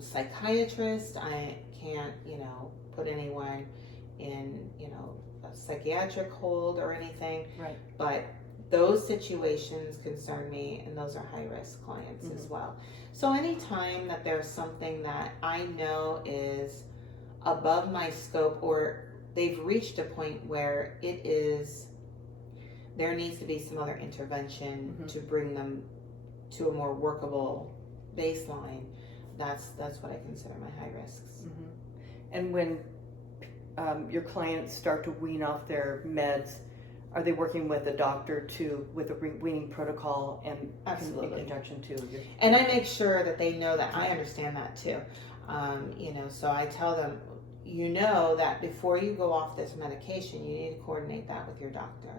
psychiatrist. I can't, put anyone in, a psychiatric hold or anything. Right. But those situations concern me, and those are high-risk clients as well. So anytime that there's something that I know is above my scope, or they've reached a point where there needs to be some other intervention to bring them to a more workable baseline, that's what I consider my high risks. And when your clients start to wean off their meds, are they working with a doctor with a weaning protocol and in conjunction to your... And I make sure that they know that I understand that too. So I tell them, that before you go off this medication, you need to coordinate that with your doctor.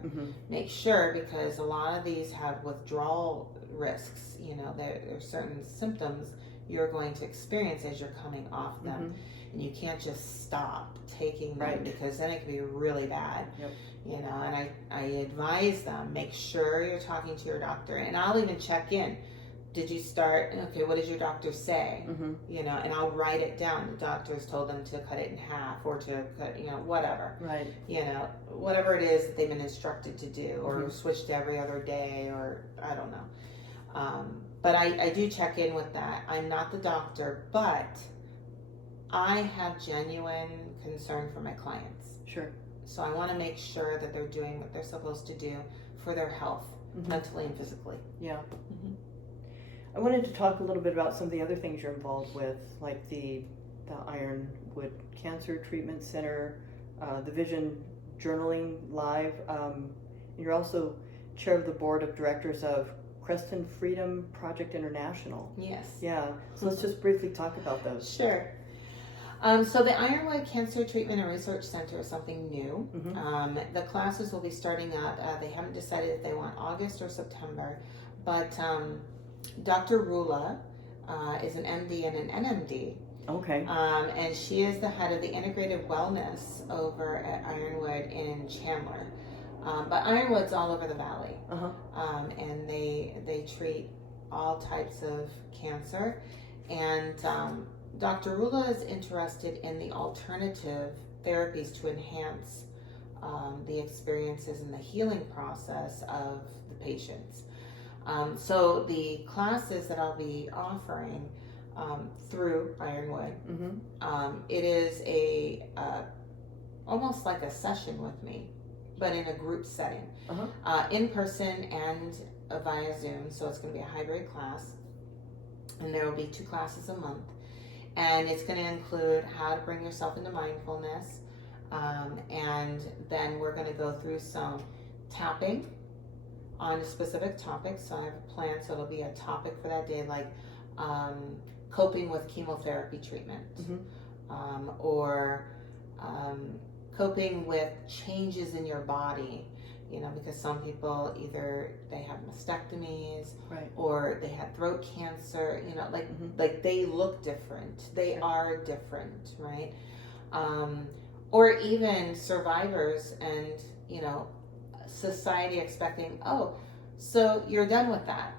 Make sure, because a lot of these have withdrawal risks. There's certain symptoms you're going to experience as you're coming off them. And you can't just stop taking them, because then it can be really bad. And I advise them, make sure you're talking to your doctor, and I'll even check in. Did you start? Okay, what does your doctor say? And I'll write it down. The doctor's told them to cut it in half, or to cut, whatever. Whatever it is that they've been instructed to do, or switch to every other day, or I don't know. But I do check in with that. I'm not the doctor, but I have genuine concern for my clients. So I want to make sure that they're doing what they're supposed to do for their health, mentally and physically. I wanted to talk a little bit about some of the other things you're involved with, like the Ironwood Cancer Treatment Center, the Vision Journaling Live. You're also chair of the board of directors of Creston Freedom Project International. Yes. Yeah. So let's just briefly talk about those. Sure. So the Ironwood Cancer Treatment and Research Center is something new. The classes will be starting up. They haven't decided if they want August or September, but Dr. Rula is an MD and an NMD. Okay. And she is the head of the integrated wellness over at Ironwood in Chandler. But Ironwood's all over the valley. And they treat all types of cancer. And Dr. Rula is interested in the alternative therapies to enhance the experiences and the healing process of the patients. So the classes that I'll be offering through Ironwood, it is almost like a session with me, but in a group setting, in person and via Zoom. So it's going to be a hybrid class, and there will be 2 classes a month. And it's going to include how to bring yourself into mindfulness. And then we're going to go through some tapping on a specific topic. So I have a plan. So it'll be a topic for that day, like coping with chemotherapy treatment, or coping with changes in your body. You know, because some people either they have mastectomies, right, or they had throat cancer. You know, like they look different. They are different, right? Or even survivors, and you know, society expecting, oh, so you're done with that,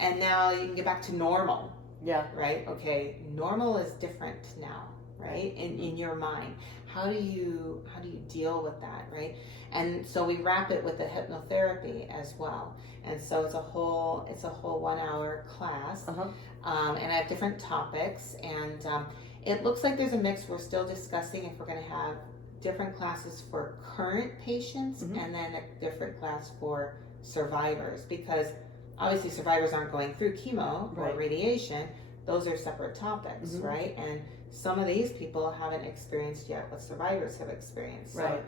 and now you can get back to normal. Yeah. Right. Okay. Normal is different now, right? In your mind, how do you deal with that, right? And so we wrap it with the hypnotherapy as well. And so it's a whole 1 hour class. And I have different topics, and it looks like there's a mix. We're still discussing if we're going to have different classes for current patients and then a different class for survivors, because obviously survivors aren't going through chemo or radiation. Those are separate topics, right? And some of these people haven't experienced yet what survivors have experienced. So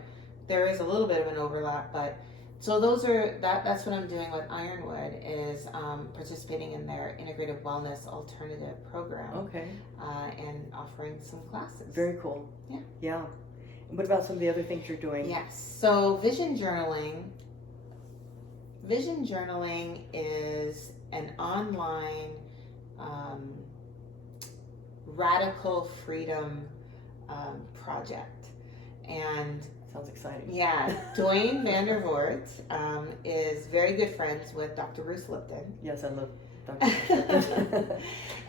there is a little bit of an overlap, but so that's what I'm doing with Ironwood, is participating in their integrative wellness alternative program. And offering some classes. Very cool. Yeah. And what about some of the other things you're doing? Yes. So vision journaling. Vision journaling is an online radical freedom project, and sounds exciting. Yeah, Dwayne Vandervoort is very good friends with Dr. Bruce Lipton. Yes, I love Dr. Bruce Lipton.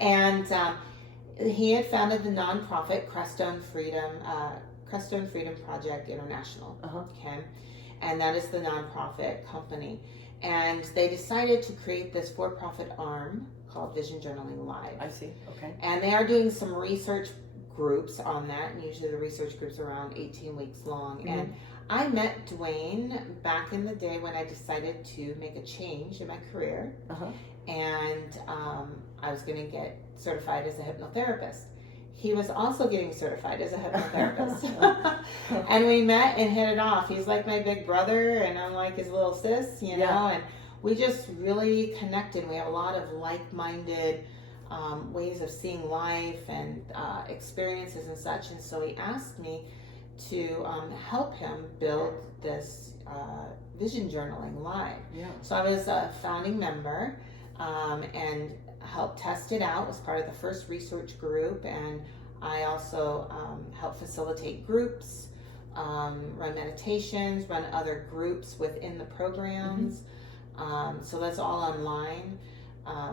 And he had founded the nonprofit Crestone Freedom Project International. Okay, and that is the nonprofit company. And they decided to create this for-profit arm called Vision Journaling Live. I see. Okay. And they are doing some research groups on that, and usually the research groups are around 18 weeks long. And I met Dwayne back in the day when I decided to make a change in my career, and I was going to get certified as a hypnotherapist. He was also getting certified as a hypnotherapist. And we met and hit it off. He's like my big brother, and I'm like his little sis, you know, and we just really connected. We have a lot of like-minded ways of seeing life and experiences and such. And so he asked me to help him build this vision journaling live. So I was a founding member and helped test it out, was part of the first research group, and I also help facilitate groups, run meditations, run other groups within the programs. So that's all online.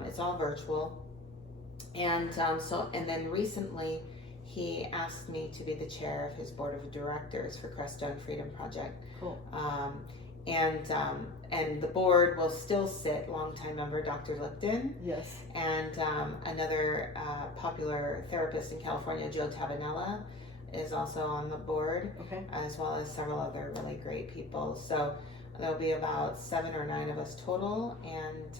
It's all virtual. And and then recently he asked me to be the chair of his board of directors for Crestone Freedom Project. Cool. And the board will still sit longtime member Dr. Lipton. Yes. And another popular therapist in California, Joe Tabanella, is also on the board. As well as several other really great people. So there'll be about 7 or 9 of us total, and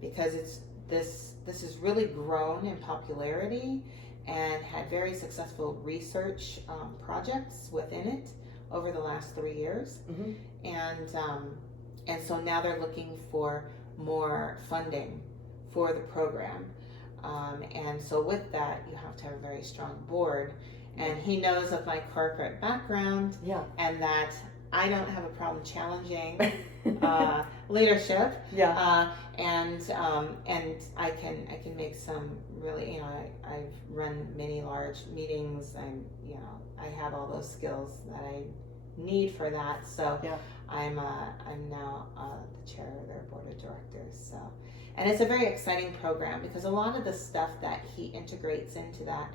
because this has really grown in popularity and had very successful research projects within it over the last 3 years, and so now they're looking for more funding for the program. And so with that, you have to have a very strong board. And he knows of my corporate background, Yeah. and that I don't have a problem challenging leadership. Yeah. And I can make some really, I've run many large meetings, and I have all those skills that I need for that. So Yeah. I'm now the chair of their board of directors. So, and it's a very exciting program because a lot of the stuff that he integrates into that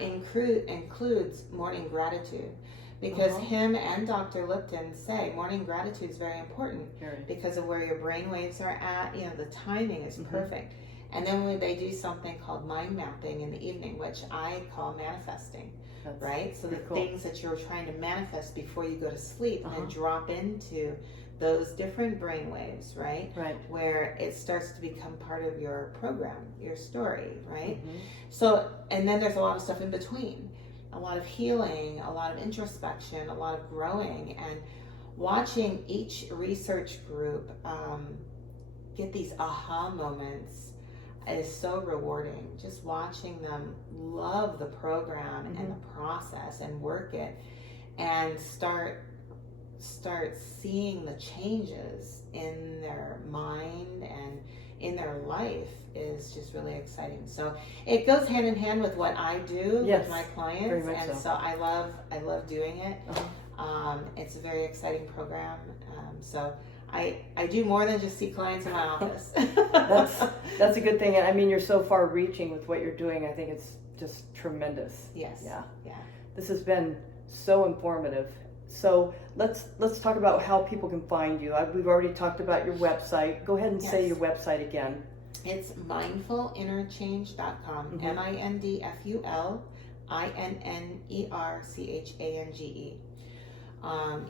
includes morning gratitude. Because him and Dr. Lipton say morning gratitude is very important because of where your brain waves are at. The timing is perfect. And then when they do something called mind mapping in the evening, which I call manifesting, right? So the things that you're trying to manifest before you go to sleep, and then drop into those different brain waves, right? Right. Where it starts to become part of your program, your story, right? So, and then there's a lot of stuff in between. A lot of healing, a lot of introspection, a lot of growing, and watching each research group get these aha moments is so rewarding. Just watching them love the program and the process and work it, and start seeing the changes in their mind and in their life is just really exciting. So it goes hand in hand with what I do with my clients, and so I love doing it. It's a very exciting program. So I do more than just see clients in my office. That's a good thing, and I mean, you're so far reaching with what you're doing. I think it's just tremendous. Yes. Yeah. Yeah. This has been so informative. So let's talk about how people can find you. We've already talked about your website. Go ahead and say your website again. It's mindfulinnerchange.com. Mindfulinnerchange.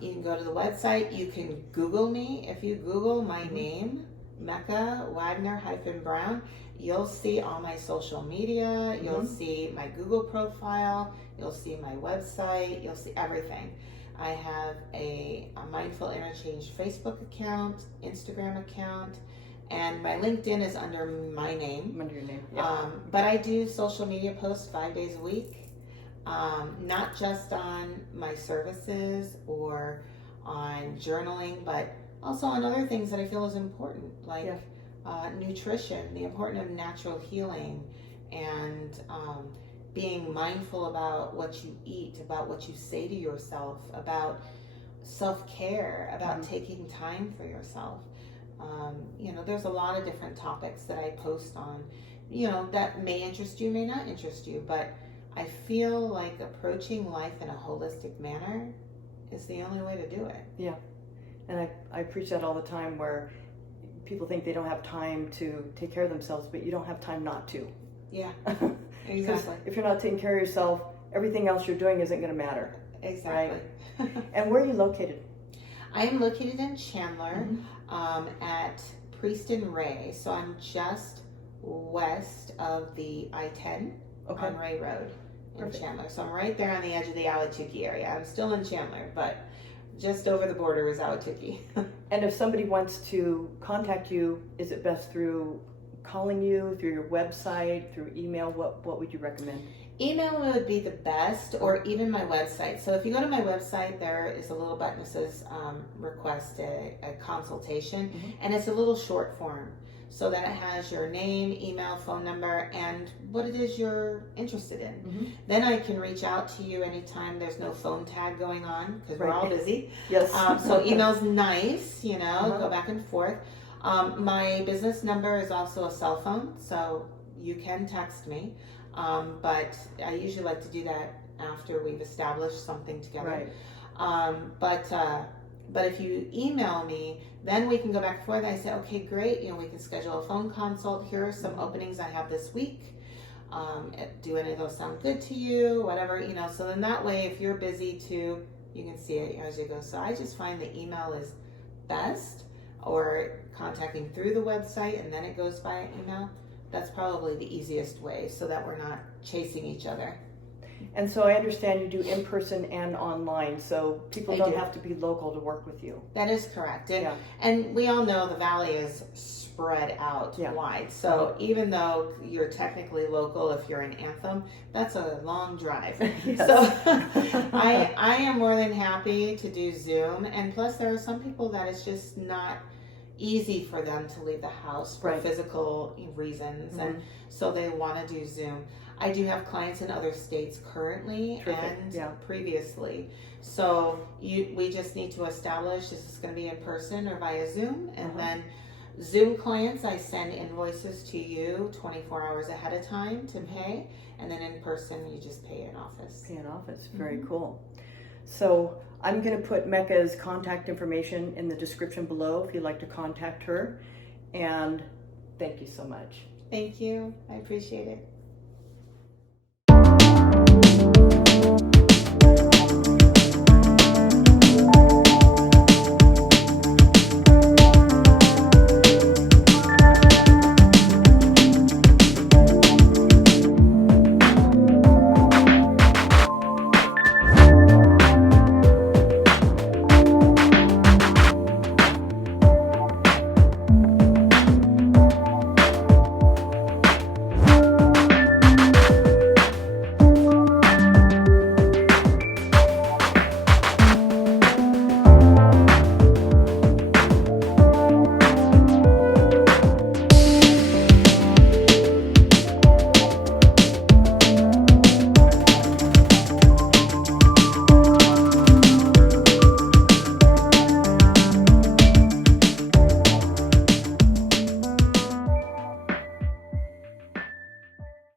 You can go to the website. You can Google me. If you Google my name, Mecca Wagner-Brown, you'll see all my social media. You'll see my Google profile. You'll see my website. You'll see everything. I have a Mindful Interchange Facebook account, Instagram account, and my LinkedIn is under my name. Under your name. Yeah. But I do social media posts 5 days a week, not just on my services or on journaling, but also on other things that I feel is important, like nutrition, the importance of natural healing, and being mindful about what you eat, about what you say to yourself, about self-care, about taking time for yourself. There's a lot of different topics that I post on, that may interest you, may not interest you, but I feel like approaching life in a holistic manner is the only way to do it. Yeah. And I preach that all the time, where people think they don't have time to take care of themselves, but you don't have time not to. Yeah. Because if you're not taking care of yourself, everything else you're doing isn't going to matter. Exactly. Right? And where are you located? I am located in Chandler, at Priest and Ray. So I'm just west of the I-10 on Ray Road in Chandler. So I'm right there on the edge of the Ahwatukee area. I'm still in Chandler, but just over the border is Ahwatukee. And if somebody wants to contact you, is it best through calling you, through your website, through email? What would you recommend? Email would be the best, or even my website. So if you go to my website, there is a little button that says request a consultation, and it's a little short form, so that it has your name, email, phone number, and what it is you're interested in. Then I can reach out to you anytime. There's no phone tag going on because we're all busy. Yes. So email's nice, go back and forth. My business number is also a cell phone, so you can text me. But I usually like to do that after we've established something together. Right. But if you email me, then we can go back and forth. I say, okay, great. We can schedule a phone consult. Here are some openings I have this week. Do any of those sound good to you? Whatever, So then that way, if you're busy too, you can see it as you go. So I just find the email is best, or contacting through the website and then it goes via email. That's probably the easiest way, so that we're not chasing each other. And so I understand you do in-person and online, so people I don't do. have to be local to work with you. That is correct. And, Yeah. and we all know the valley is spread out Yeah. wide. So even though you're technically local, if you're in Anthem, that's a long drive. Yes. So I am more than happy to do Zoom. And plus, there are some people that it's just not easy for them to leave the house for Right. physical reasons. And so they want to do Zoom. I do have clients in other states currently Terrific. and Yeah. previously. So we just need to establish this is going to be in person or via Zoom. And then Zoom clients, I send invoices to you 24 hours ahead of time to pay. And then in person, you just pay in office. Pay in office. Very cool. So I'm going to put Mecca's contact information in the description below if you'd like to contact her. And thank you so much. Thank you. I appreciate it.